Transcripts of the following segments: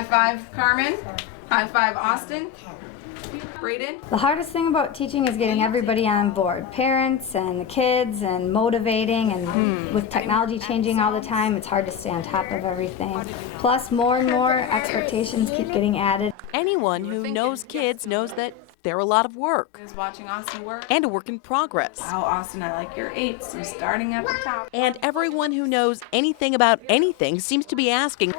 High five, Carmen. High five, Austin. Braden. The hardest thing about teaching is getting everybody on board, parents and the kids, and motivating, and with technology changing all the time, it's hard to stay on top of everything. Plus, more and more expectations keep getting added. Anyone who knows kids knows that they're a lot of work. Is watching Austin work. And a work in progress. Wow, Austin, I like your 8s. You're starting at the top. And everyone who knows anything about anything seems to be asking,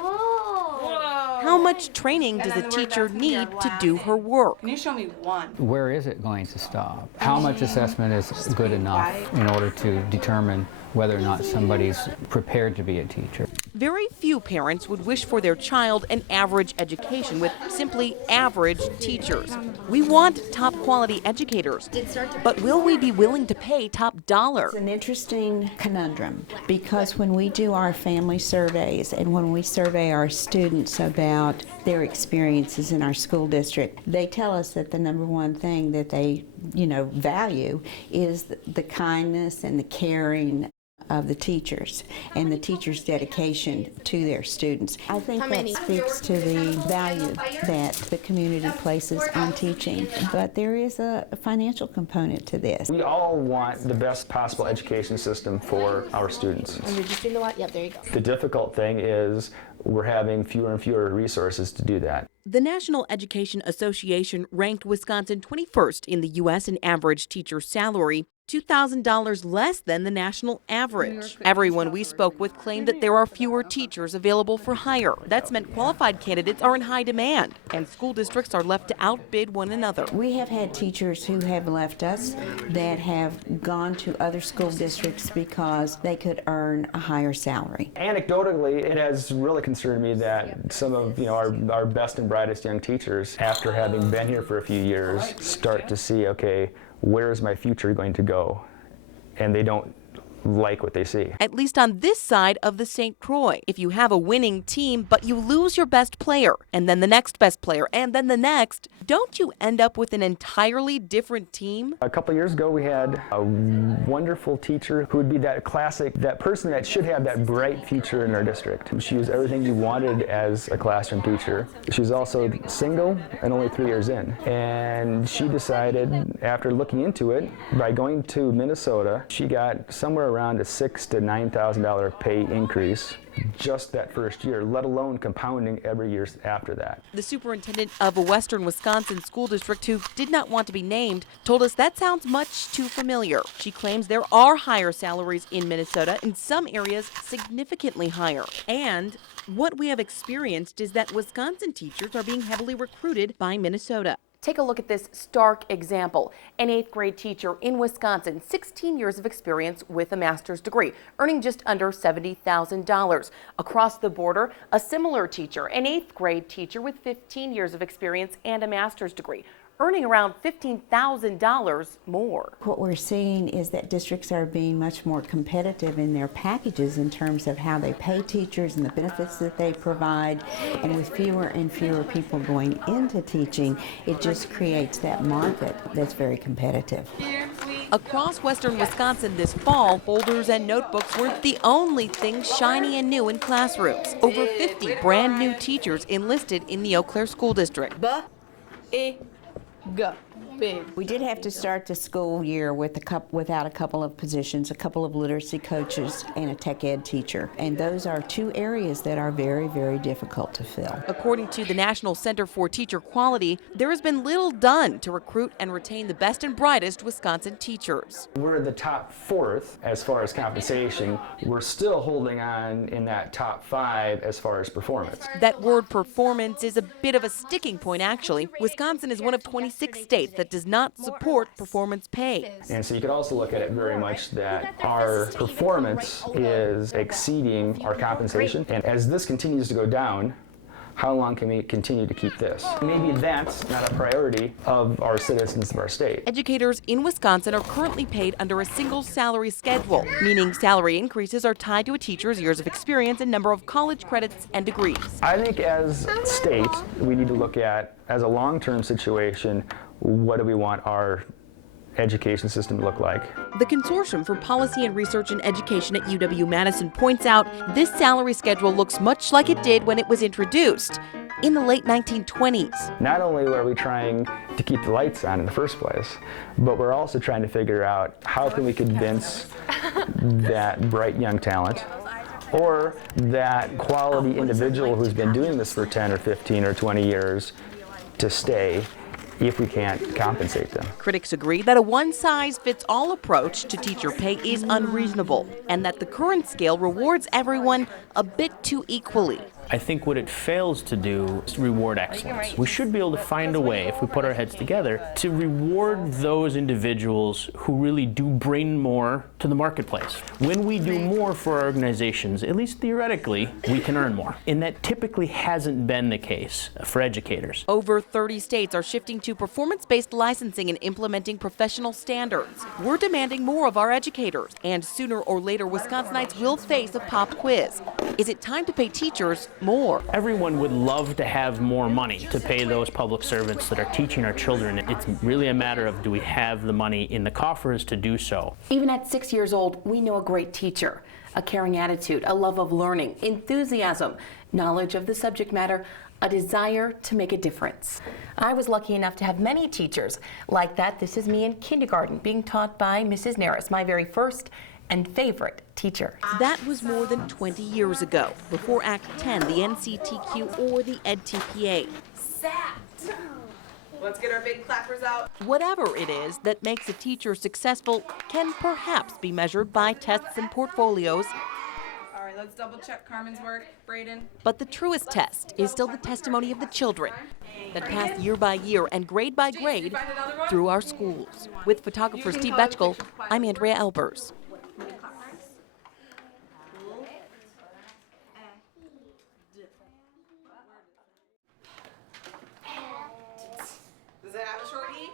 how much training does a teacher need to do her work? Can you show me one? Where is it going to stop? How much assessment is good enough in order to determine whether or not somebody's prepared to be a teacher? Very few parents would wish for their child an average education with simply average teachers. We want top quality educators, but will we be willing to pay top dollar? It's an interesting conundrum because when we do our family surveys and when we survey our students about their experiences in our school district, they tell us that the number one thing that they, value is the kindness and the caring of the teachers and the teachers' dedication to their students. I think that speaks to the value that the community places on teaching, but there is a financial component to this. We all want the best possible education system for our students. And you're just doing the what? Yep, there you go. The difficult thing is we're having fewer and fewer resources to do that. The National Education Association ranked Wisconsin 21st in the U.S. in average teacher salary, $2,000 less than the national average. Everyone we spoke with claimed that there are fewer teachers available for hire. That's meant qualified candidates are in high demand, and school districts are left to outbid one another. We have had teachers who have left us that have gone to other school districts because they could earn a higher salary. Anecdotally, it has really concerned me that some of our best and brightest young teachers, after having been here for a few years, start to see, okay, where is my future going to go? And they don't like what they see. At least on this side of the St. Croix. If you have a winning team, but you lose your best player, and then the next best player, and then the next, don't you end up with an entirely different team? A couple years ago, we had a wonderful teacher who would be that person that should have that bright future in our district. She was everything you wanted as a classroom teacher. She was also single and only 3 years in. And she decided, after looking into it, by going to Minnesota, she got somewhere around a $6,000 to $9,000 pay increase just that first year, let alone compounding every year after that. The superintendent of a Western Wisconsin school district who did not want to be named told us that sounds much too familiar. She claims there are higher salaries in Minnesota, in some areas significantly higher. And what we have experienced is that Wisconsin teachers are being heavily recruited by Minnesota. Take a look at this stark example. An 8th grade teacher in Wisconsin, 16 years of experience with a master's degree, earning just under $70,000. Across the border, a similar teacher, an 8th grade teacher with 15 years of experience and a master's degree, earning around $15,000 more. What we're seeing is that districts are being much more competitive in their packages in terms of how they pay teachers and the benefits that they provide. And with fewer and fewer people going into teaching, it just creates that market that's very competitive. Across western Wisconsin this fall, folders and notebooks weren't the only thing shiny and new in classrooms. Over 50 brand new teachers enlisted in the Eau Claire School District. Go. We did have to start the school year without a couple of positions, a couple of literacy coaches and a tech ed teacher. And those are two areas that are very, very difficult to fill. According to the National Center for Teacher Quality, there has been little done to recruit and retain the best and brightest Wisconsin teachers. We're the top 4th as far as compensation. We're still holding on in that top 5 as far as performance. That word performance is a bit of a sticking point, actually. Wisconsin is one of 26 states that does not support performance pay. And so you could also look at it very much that our performance is exceeding our compensation. And as this continues to go down, how long can we continue to keep this? Maybe that's not a priority of our citizens of our state. Educators in Wisconsin are currently paid under a single salary schedule, meaning salary increases are tied to a teacher's years of experience and number of college credits and degrees. I think as states, we need to look at, as a long-term situation, what do we want our education system look like. The Consortium for Policy and Research in Education at UW-Madison points out this salary schedule looks much like it did when it was introduced in the late 1920s. Not only are we trying to keep the lights on in the first place, but we're also trying to figure out how can we convince that bright young talent or that quality individual who's been doing this for 10 or 15 or 20 years to stay if we can't compensate them. Critics agree that a one-size-fits-all approach to teacher pay is unreasonable and that the current scale rewards everyone a bit too equally. I think what it fails to do is reward excellence. We should be able to find a way, if we put our heads together, to reward those individuals who really do bring more to the marketplace. When we do more for our organizations, at least theoretically, we can earn more. And that typically hasn't been the case for educators. Over 30 states are shifting to performance-based licensing and implementing professional standards. We're demanding more of our educators, and sooner or later, Wisconsinites will face a pop quiz. Is it time to pay teachers more? Everyone would love to have more money to pay those public servants that are teaching our children. It's really a matter of, do we have the money in the coffers to do so? Even at 6 years old, we know a great teacher, a caring attitude, a love of learning, enthusiasm, knowledge of the subject matter, a desire to make a difference. I was lucky enough to have many teachers like that. This is me in kindergarten being taught by Mrs. Naris, my very first and favorite teacher. That was more than 20 years ago, before Act 10, the NCTQ, or the EdTPA. Sacked. Let's get our big clappers out. Whatever it is that makes a teacher successful can perhaps be measured by tests and portfolios, All right, let's double check Carmen's work. Braden. but the truest test is still the testimony of the children that pass year by year and grade by grade through our schools. With photographer Steve Betchkel, I'm Andrea Elbers. Does it have a short E?